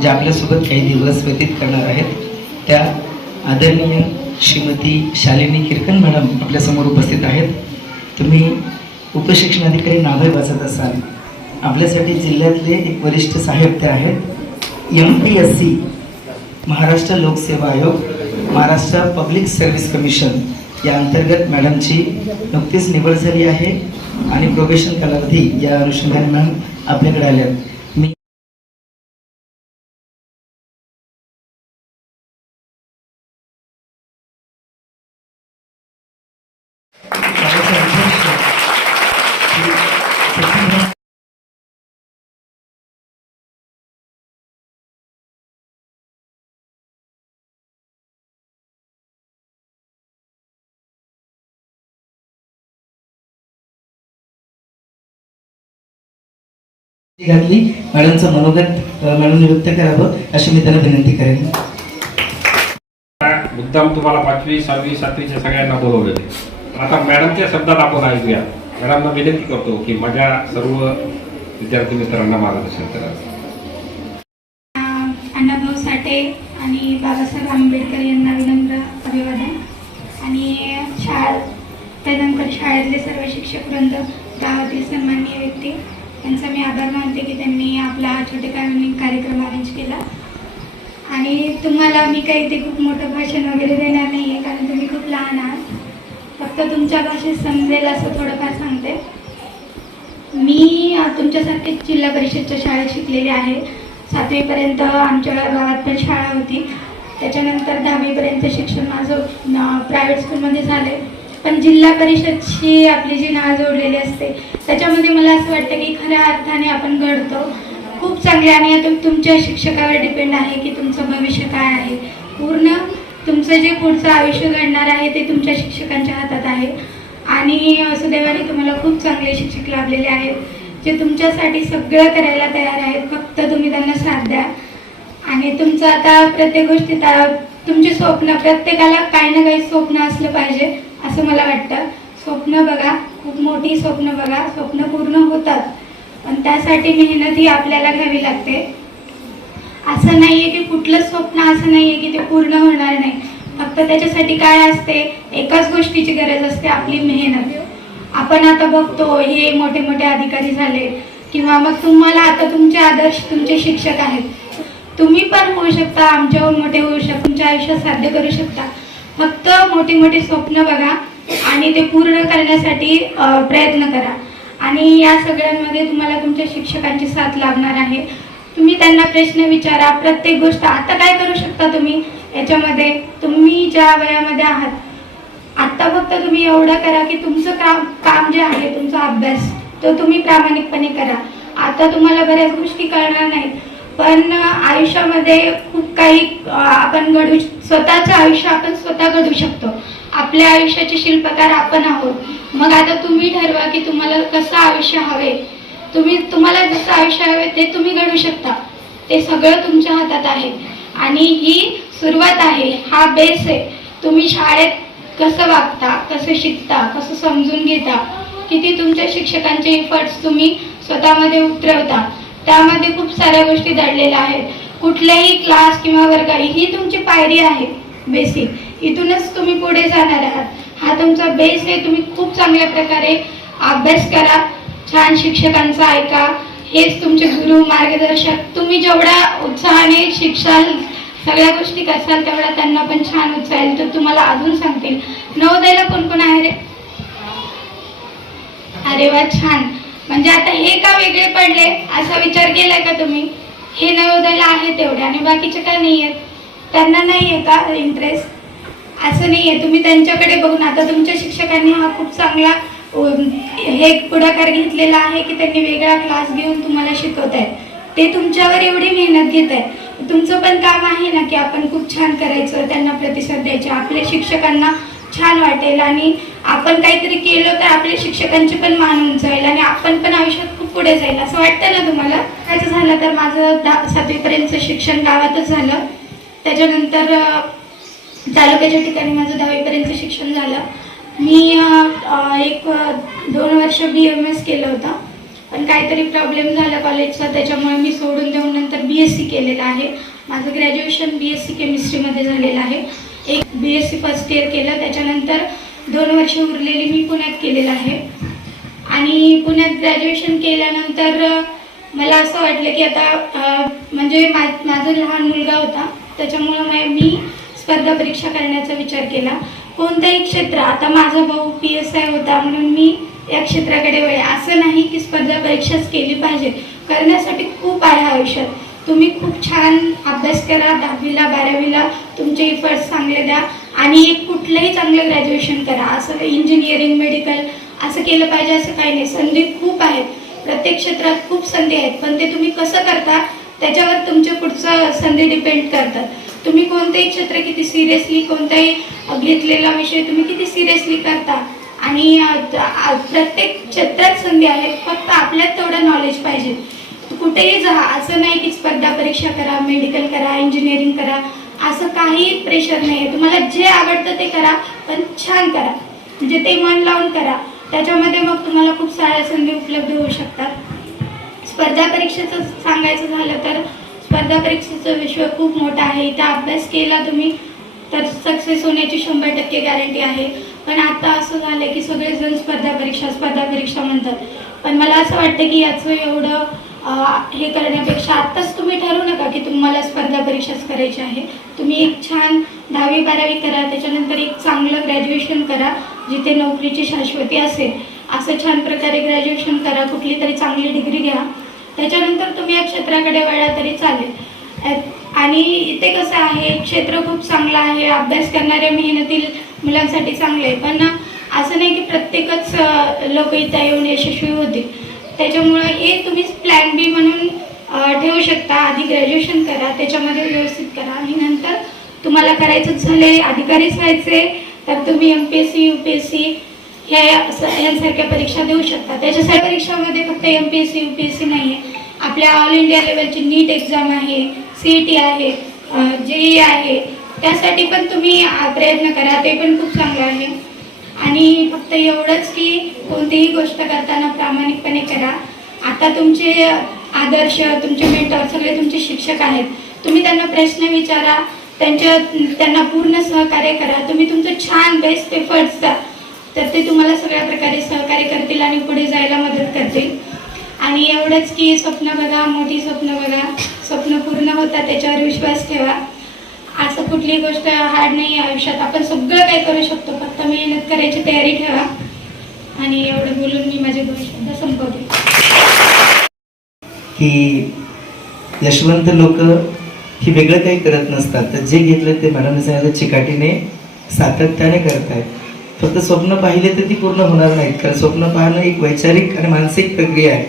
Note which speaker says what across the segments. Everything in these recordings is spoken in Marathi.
Speaker 1: ज्या आपल्यासोबत काही दिवस व्यतीत करणार आहेत त्या आदरणीय श्रीमती शालिनी किरकन मॅडम आपल्यासमोर उपस्थित आहेत. तुम्ही उपशिक्षणाधिकारी नावे वाचत असाल. आपल्यासाठी जिल्ह्यातले एक वरिष्ठ साहेब ते आहेत. M P S C Maharashtra लोकसेवा आयोग महाराष्ट्र पब्लिक सर्व्हिस कमिशन. या अंतर्गत मॅडमची नुकतीच निवड झाली आहे आणि प्रोबेशन कालावधी या अनुषंगाने मॅम आपल्याकडे आल्यात. घातली. मॅडमचं मनोगत अ, मॅडमने व्यक्त करावं अशी मी त्यांना विनंती करेन.
Speaker 2: मुद्दाम तुम्हाला पाचवी सहावी सातवीच्या सगळ्यांना बोलवलेले आता मॅडमच्या शब्दात आपण ऐकूया. मॅडमना विनंती करतो की माझ्या सर्व विद्यार्थी मित्रांना मार्गदर्शन करा.
Speaker 3: अण्णाभाऊ साठे आणि बाबासाहेब आंबेडकर यांना विनम्र अभिवादन. आणि शाळा त्यानंतर शाळेतले सर्व शिक्षक वृंद गावातील सन्माननीय व्यक्ती यांचा मी आभार मानते की त्यांनी आपला छोटे काही कार्यक्रम अरेंज केला. आणि तुम्हाला मी काही ते खूप मोठं भाषण वगैरे देणार नाही आहे कारण तुम्ही खूप लहान आहात. फक्त तुमच्या भाषेत समजेल असं थोडंफार सांगते. मी तुमच्यासारखी जिल्हा परिषदच्या शाळेत शिकलेली आहे. सातवीपर्यंत आमच्या गावात पण शाळा होती. त्याच्यानंतर दहावीपर्यंत शिक्षण माझं प्रायव्हेट स्कूलमध्ये झाले. पण जिल्हा परिषदशी आपली जी नाळ जोडलेली असते त्याच्यामध्ये मला असं वाटतं की खऱ्या अर्थाने आपण घडतो. खूप चांगले आणि तुम तुमच्या शिक्षकावर डिपेंड आहे की तुमचं भविष्य काय आहे. पूर्ण तुमचं जे पुढचं आयुष्य घडणार आहे ते तुमच्या शिक्षकांच्या हातात आहे. आणि सुदैवाने तुम्हाला खूप चांगले शिक्षक लाभलेले आहेत जे तुमच्यासाठी सगळं करायला तयार आहेत. फक्त तुम्ही त्यांना साथ द्या. आणि तुमचं आता प्रत्येक गोष्टीत तुमचे स्वप्न प्रत्येकाला काही ना काही स्वप्न असलं पाहिजे. असं मला वाटतं. स्वप्न बघा खूप मोठी स्वप्न बघा. स्वप्न पूर्ण होतात. पण त्यासाठी मेहनत ही आपल्याला घ्यावी लागते. असं नाही आहे की कुठलंच स्वप्न असं नाही आहे की ते पूर्ण होणार नाही. फक्त त्याच्यासाठी काय असते? एकाच गोष्टीची गरज असते आपली मेहनत. आपण आता बघतो हे मोठे मोठे अधिकारी झाले. किंवा मग तुम्हाला आता तुमचे आदर्श तुमचे शिक्षक आहेत. तुम्ही पण होऊ शकता आमच्याहून मोठे होऊ शकता तुमच्या आयुष्यात साध्य करू शकता. फक्त मोठी मोठी स्वप्न बघा आणि ते पूर्ण करण्यासाठी प्रयत्न करा. आणि या सगळ्यांमध्ये तुम्हाला तुमच्या शिक्षकांची साथ लागणार आहे. तुम्ही त्यांना प्रश्न विचारा. प्रत्येक गोष्ट आता काय करू शकता तुम्ही? याच्यामध्ये तुम्ही ज्या वयामध्ये आहात आत्ता फक्त तुम्ही एवढं करा की तुमचं काम काम जे आहे तुमचा अभ्यास तो तुम्ही प्रामाणिकपणे करा. आता तुम्हाला बऱ्याच गोष्टी कळणार नाहीत. पण आयुष्यामध्ये खूप काही आपण घडू स्वतःचं आयुष्य आपण स्वतः घडू शकतो. आपल्या आयुष्याचे शिल्पकार आपण आहोत. मग आता तुम्ही ठरवा की तुम्हाला कसं आयुष्य हवे. तुम्ही तुम्हाला जसं आयुष्य हवे ते तुम्ही घडू शकता. ते सगळं तुमच्या हातात आहे. आणि ही सुरुवात आहे. हा बेस आहे. तुम्ही शाळेत कसं वागता कसं शिकता कसं समजून घेता किती तुमच्या शिक्षकांचे इफर्ट्स तुम्ही स्वतःमध्ये उतरवता. त्यामध्ये खूप साऱ्या गोष्टी दडलेल्या आहेत. कुठल्याही क्लास किंवा वर्ग ही तुमची पायरी आहे बेसिक इथूनच तुम्ही पुढे जाणार आहात. हा तुमचा बेस आहे. तुम्ही खूप चांगल्या प्रकारे अभ्यास करा. छान शिक्षकांचा ऐका. हेच तुमचे गुरु मार्गदर्शक. तुम्ही जेवढ्या उत्साहाने शिक्षाल सगळ्या गोष्टी करसाल तेवढा त्यांना पण छान उत्साह येईल तर तुम्हाला अजून सांगतील. नवोदयला कोण कोण आहे रे? अरे वा छान. म्हणजे आता हे का वेगळे पडले? असा विचार केलाय का तुम्ही? हे नवोदयला आहे तेवढे आणि बाकीचे का नाही आहेत त्यांना नाही आहे का इंटरेस्ट असं नाही आहे तुम्ही त्यांच्याकडे बघून आता तुमच्या शिक्षकांनी हा खूप चांगला हे पुढाकार घेतलेला आहे की त्यांनी वेगळा क्लास घेऊन तुम्हाला शिकवत आहेत ते तुमच्यावर एवढी मेहनत घेत आहे तुमचं पण काम आहे ना की आपण खूप छान करायचं त्यांना प्रतिसाद द्यायचा. आपल्या शिक्षकांना छान वाटेल आणि आपण काहीतरी केलं तर आपल्या शिक्षकांची पण मान उंचावेल आणि आपण पण आयुष्यात खूप पुढे जाईल. असं वाटतं ना तुम्हाला? कायचं झालं तर माझं दहा सातवीपर्यंतचं शिक्षण गावातच झालं. त्याच्यानंतर तालुक्याच्या ठिकाणी माझं दहावीपर्यंतचं शिक्षण झालं. मी एक दोन वर्ष बी एम एस केलं होतं. पण काहीतरी प्रॉब्लेम झाला कॉलेजचा त्याच्यामुळे मी सोडून देऊन नंतर बी एस सी केलेलं आहे. माझं ग्रॅज्युएशन बी एस सी केमिस्ट्रीमध्ये झालेलं आहे. एक B S C first year केलं. त्याच्यानंतर दोन वर्ष उरलेली मी पुण्यात केलेलं आहे. आणि पुण्यात ग्रॅज्युएशन केल्यानंतर मला असं वाटलं की आता म्हणजे मा माझा लहान मुलगा होता. त्याच्यामुळं मी स्पर्धा परीक्षा करण्याचा विचार केला. कोणतंही क्षेत्र आता माझा भाऊ पी एस आय होता म्हणून मी या क्षेत्राकडे वळे असं नाही की स्पर्धा परीक्षाच केली पाहिजे. करण्यासाठी खूप आहे आयुष्यात. तुम्ही खूप छान अभ्यास करा दहावीला बारावीला. तुमचे इफर्ट्स चांगले द्या आणि एक कुठलंही चांगलं ग्रॅज्युएशन करा. असं इंजिनिअरिंग मेडिकल असं केलं पाहिजे असं काही नाही. संधी खूप आहेत. प्रत्येक क्षेत्रात खूप संधी आहेत. पण ते तुम्ही कसं करता त्याच्यावर तुमच्या पुढचं संधी डिपेंड करतात तुम्ही कोणतेही क्षेत्र किती सिरियसली कोणताही घेतलेला विषय तुम्ही किती सिरियसली करता आणि प्रत्येक क्षेत्रात संधी आहेत. फक्त आपल्यात तेवढं नॉलेज पाहिजे. कुठेही जा असं नाही की स्पर्धा परीक्षा करा मेडिकल करा इंजिनिअरिंग करा असं काही प्रेशर नाही आहे तुम्हाला जे आवडतं ते करा पण छान करा. म्हणजे ते मन लावून करा. त्याच्यामध्ये मग तुम्हाला खूप साऱ्या संधी उपलब्ध होऊ शकतात. स्पर्धा परीक्षेचं सांगायचं झालं तर स्पर्धा परीक्षेचं विश्व खूप मोठं आहे. इथं अभ्यास केला तुम्ही तर सक्सेस होण्याची शंभर टक्के गॅरंटी आहे. पण आता असं झालं की सगळेजण स्पर्धा परीक्षा स्पर्धा परीक्षा म्हणतात. पण मला असं वाटतं की याचं एवढं हे करण्यापेक्षा आत्ताच तुम्ही ठरवू नका की तुम्हाला स्पर्धा परीक्षाच करायची आहे. तुम्ही एक छान दहावी बारावी करा त्याच्यानंतर एक चांगलं ग्रॅज्युएशन करा जिथे नोकरीची शाश्वती असेल. असं छान प्रकारे ग्रॅज्युएशन करा कुठली तरी चांगली डिग्री घ्या. त्याच्यानंतर तुम्ही या क्षेत्राकडे वळा तरी चालेल. आणि इथे कसं आहे क्षेत्र खूप चांगलं आहे अभ्यास करणाऱ्या मेहनतील मुलांसाठी चांगलं आहे. पण असं नाही की प्रत्येकच लोक इथं येऊन यशस्वी होतील. त्याच्यामुळं हे तुम्ही प्लॅन बी म्हणून ठेवू शकता. आधी ग्रॅज्युएशन करा त्याच्यामध्ये व्यवस्थित करा. आणि नंतर तुम्हाला करायचंच झाले अधिकारीच व्हायचे तर तुम्ही M P S C U P S C ह्या यांसारख्या परीक्षा देऊ शकता. त्याच्यासाठी परीक्षामध्ये फक्त M P S C U P S C नाही आहे आपल्या ऑल इंडिया लेवलची नीट एक्झाम आहे सी ई टी आहे जे ई आहे. त्यासाठी पण तुम्ही प्रयत्न करा. ते पण खूप चांगलं आहे. आणि फक्त एवढंच की कोणतीही गोष्ट करताना प्रामाणिकपणे करा. आता तुमचे आदर्श तुमचे मेंटॉर सगळे तुमचे शिक्षक आहेत. तुम्ही त्यांना प्रश्न विचारा त्यांच्या त्यांना पूर्ण सहकार्य करा. तुम्ही तुमचं छान बेस्ट एफर्ट्स द्या तर ते तुम्हाला सगळ्या प्रकारे सहकार्य करतील आणि पुढे जायला मदत करतील. आणि एवढंच की स्वप्न बघा मोठी स्वप्न बघा. स्वप्न पूर्ण होता त्याच्यावर विश्वास ठेवा. असं कुठली गोष्ट हार्ड नाही आहे आयुष्यात. आपण सगळं काही करू शकतो फक्त मेहनत करायची तयारी ठेवा. आणि एवढं बोलून मी माझे गोष्ट संपवते.
Speaker 1: की यशवंत लोक ही वेगळं काही करत नसतात. तर जे घेतलं ते मॅडमने सांगितलं चिकाटीने सातत्याने करतायत. फक्त स्वप्न पाहिले तर ती पूर्ण होणार नाहीत. कारण स्वप्न पाहणं एक वैचारिक आणि मानसिक प्रक्रिया आहे.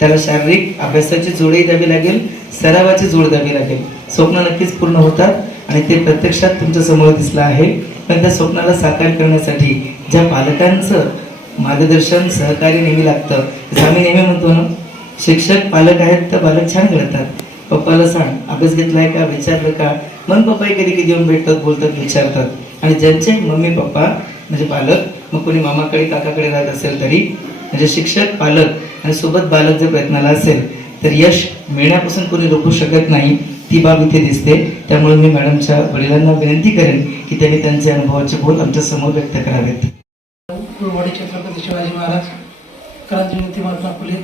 Speaker 1: त्याला शारीरिक अभ्यासाची जोडही द्यावी लागेल सरावाची जोड द्यावी लागेल. स्वप्न नक्कीच पूर्ण होतात. आणि ते प्रत्यक्षात तुमच्यासमोर दिसलं आहे. पण त्या स्वप्नाला साकार करण्यासाठी ज्या पालकांचं मार्गदर्शन सहकार्य नेहमी लागतं जसं आम्ही नेहमी म्हणतो ना शिक्षक पालक आहेत तर पालक छान घडतात. पप्पाला सांग अभ्यास घेतलाय का विचारलं का? मग पप्पाही कधी कधी येऊन भेटतात बोलतात विचारतात. आणि ज्यांचे मम्मी पप्पा म्हणजे पालक मग कोणी मामाकडे काकाकडे राहत असेल तरी म्हणजे शिक्षक पालक आणि सोबत बालक जर प्रयत्नाला असेल तर यश मिळण्यापासून कोणी रोखू शकत नाही. ती बाब इथे दिसते. त्यामुळे मी मॅडमच्या वडिलांना विनंती करेन की त्यांनी त्यांचे अनुभवाचे बोल आमच्यासमोर व्यक्त करावेत.
Speaker 4: कुलवाडी छत्रपती शिवाजी महाराज क्रांतिज्योती महात्मा फुले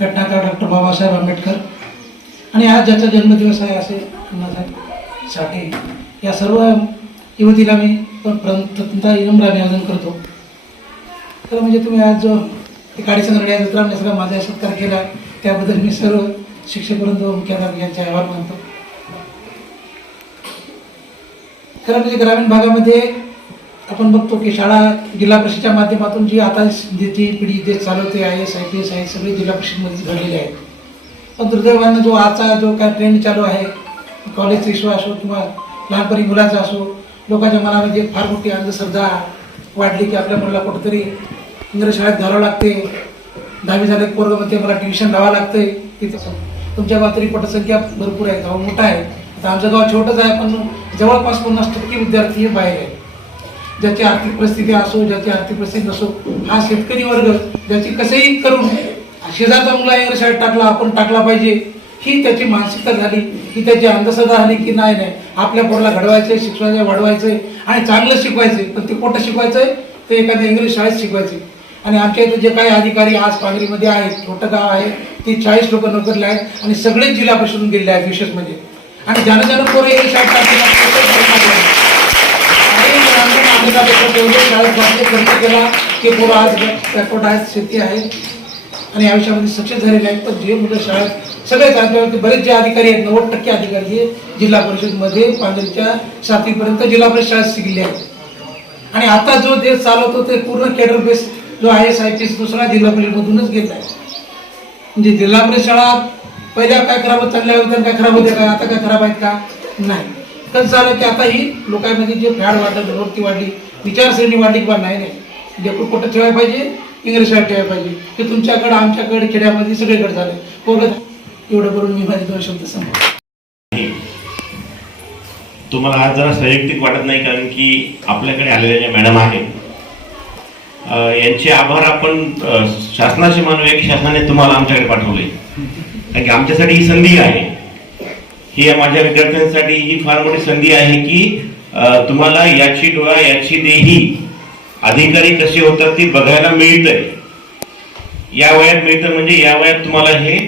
Speaker 4: घटनाकार डॉक्टर बाबासाहेब आंबेडकर आणि आज ज्याचा जन्मदिवस आहे असे अण्णासाहेब साठे या सर्व युवतीला मी पण विनम्र अभिवादन करतो. तर म्हणजे तुम्ही आज जो एक निर्णय या सगळा माझा सत्कार केला त्याबद्दल मी सर्व शिक्षक वृंद मुख्याध्यापक यांचे आभार मानतो खरं म्हणजे ग्रामीण भागामध्ये आपण बघतो की शाळा जिल्हा परिषदेच्या माध्यमातून जी आता जी ती पिढी देश चालवते I S I P S आहे सगळे जिल्हा परिषदमध्ये घडलेले आहेत. पण दुर्दैवानं जो आजचा जो काय ट्रेंड चालू आहे कॉलेजचा इश्यू असो किंवा लहानपणी मुलाचा असो लोकांच्या मनामध्ये फार मोठी अंधश्रद्धा वाढली की आपल्या मुलाला कुठंतरी इंग्रज शाळेत घालावं लागते. दहावी झाले पोरगमध्ये मला ट्युशन लावावं लागतंय. तिथं तुमच्या गावात तरी पटसंख्या भरपूर आहे गाव मोठा आहे. आता आमचं गाव छोटंच आहे पण जवळपास पन्नास टक्के विद्यार्थी हे बाहेर आहेत. ज्याची आर्थिक परिस्थिती असो ज्याची आर्थिक परिस्थिती नसो हा शेतकरी वर्ग ज्याची कसंही करून शेजारचा मुला इंग्रज शाळेत टाकला आपण टाकला पाहिजे ही त्याची मानसिकता झाली ही त्याची अंधश्रद्धा झाली की नाही नाही. आपल्या पोराला घडवायचंय वाढवायचं आहे आणि चांगलं शिकवायचंय पण ते कुठं शिकवायचं आहे ते एखाद्या इंग्रजी शाळेत शिकवायचे आणि आमच्या इथं जे काही अधिकारी आज पांगरीमध्ये आहेत छोटं गाव आहे ते चाळीस लोक नोकरीला आहेत आणि सगळेच जिल्हा परिषदून गेलेले आहेत विशेष म्हणजे. आणि जनजन ज्यानं पोरं हे शाळेत शाळेत खर्च केला की पोरं आज बॅकवर्ड आहेत शेती आहे. आणि आयुष्यामध्ये सक्सेस झालेले आहेत पण जे मुलं शाळेत सगळेच आमच्यावरती बरेच जे अधिकारी आहेत नव्वद टक्के अधिकारी हे जिल्हा परिषदमध्ये पांढरीच्या सातवीपर्यंत जिल्हा परिषद शाळेत शिकले आहेत. आणि आता जो देश चालवतो ते पूर्ण केडर बेस जो आय एस आय दुसरा जिल्हा परिषदमधूनच घेत आहे. म्हणजे जिल्हा परिषद शाळा पहिल्या काय खराब चालल्या होत्या काय खराब होत्या काय आता काय खराब आहेत का? नाही. कसं झालं की आता ही लोकांमध्ये जे फॅड वाढलं प्रवृत्ती वाढली विचारसरणी वाढली किंवा नाही नाही. लेकरू कुठं ठेवायला पाहिजे? इंग्रज शाळेत ठेवायला पाहिजे. ते तुमच्याकडं आमच्याकडे खेड्यामध्ये सगळीकडे झालं पोरं एवढं करून मी माझे दोन शब्द सांगतो
Speaker 5: तुम्हाला आज जरा संयुक्तिक वाटत नाही कारण की आपल्याकडे आलेल्या ज्या मॅडम आहेत यांचे आभार आपण शासनाशी शासनाचे मानूया की शासनाने तुम्हाला आमच्याकडे पाठवले. कारण की आमच्यासाठी ही संधी आहे. ही माझ्या विद्यार्थ्यांसाठी ही फार मोठी संधी आहे की तुम्हाला याची डोळा याची देही अधिकारी कसे होतात ती बघायला मिळतंय. या वयात मिळतं म्हणजे या वयात तुम्हाला हे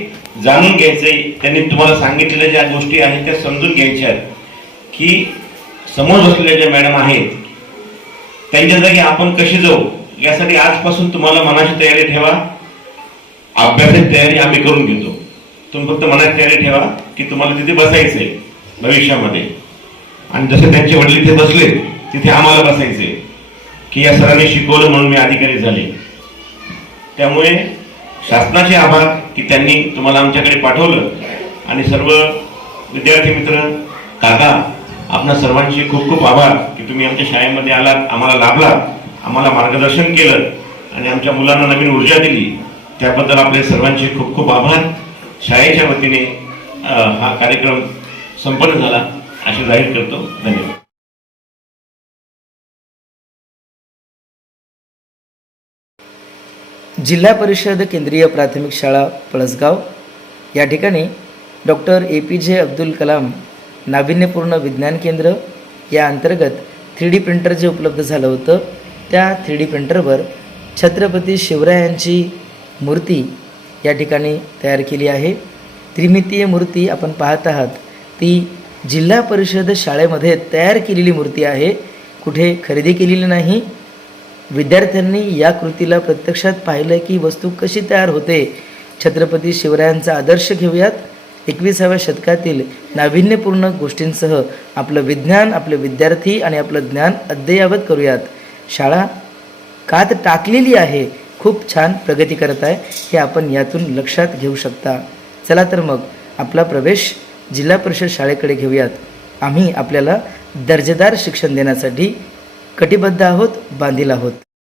Speaker 5: जाणून घ्यायचंय. त्यांनी तुम्हाला सांगितलेल्या ज्या गोष्टी आहेत त्या समजून घ्यायच्या आहेत. की समोर बसलेल्या ज्या मॅडम आहेत त्यांच्या जागी आपण कशी जाऊ? यासाठी आजपासून तुम्हाला मनाची तयारी ठेवा. अभ्यासाची तयारी आम्ही करून घेतो. तुम्ही फक्त मनाची तयारी ठेवा की तुम्हाला तिथे बसायचंय भविष्यामध्ये. आणि जसे त्यांचे वडील तिथे बसले तिथे आम्हाला बसायचे की या सरांनी शिकवलं म्हणून मी अधिकारी झाले. त्यामुळे शासनाचे आभार की त्यांनी तुम्हाला आमच्याकडे पाठवलं. आणि सर्व विद्यार्थी मित्र काका आपणा सर्वांचे खूप खूप आभार की तुम्ही आमच्या शाळेमध्ये आलात आम्हाला लाभलात. आम्हाला मार्गदर्शन केलं आणि आमच्या मुलांना नवीन ऊर्जा दिली त्याबद्दल आपले सर्वांचे खूप खूप आभार. शाळेच्या वतीने हा कार्यक्रम संपन्न झाला असे जाहीर करतो. धन्यवाद.
Speaker 1: जिल्हा परिषद केंद्रीय प्राथमिक शाळा पळसगाव. या ठिकाणी डॉक्टर ए पी जे अब्दुल कलाम नाविन्यपूर्ण विज्ञान केंद्र या अंतर्गत थ्री डी प्रिंटर जे उपलब्ध झालं होतं त्या थ्री डी प्रिंटरवर छत्रपती शिवरायांची मूर्ती या ठिकाणी तयार केली आहे. त्रिमितीय मूर्ती आपण पाहत आहात. ती जिल्हा परिषद शाळेमध्ये तयार केलेली मूर्ती आहे. कुठे खरेदी केलेली नाही. विद्यार्थ्यांनी या कृतीला प्रत्यक्षात पाहिलं की वस्तू कशी तयार होते. छत्रपती शिवरायांचा आदर्श घेऊयात. एकविसाव्या शतकातील नाविन्यपूर्ण गोष्टींसह आपलं विज्ञान आपले विद्यार्थी आणि आपलं ज्ञान अद्ययावत करूयात. शाळा कात टाकलेली आहे. खूप छान प्रगती करत आहे. हे आपण यातून लक्षात घेऊ शकता. चला तर मग आपला प्रवेश जिल्हा परिषद शाळेकडे घेऊयात. आम्ही आपल्याला दर्जेदार शिक्षण देण्यासाठी कटिबद्ध आहोत बांधील आहोत.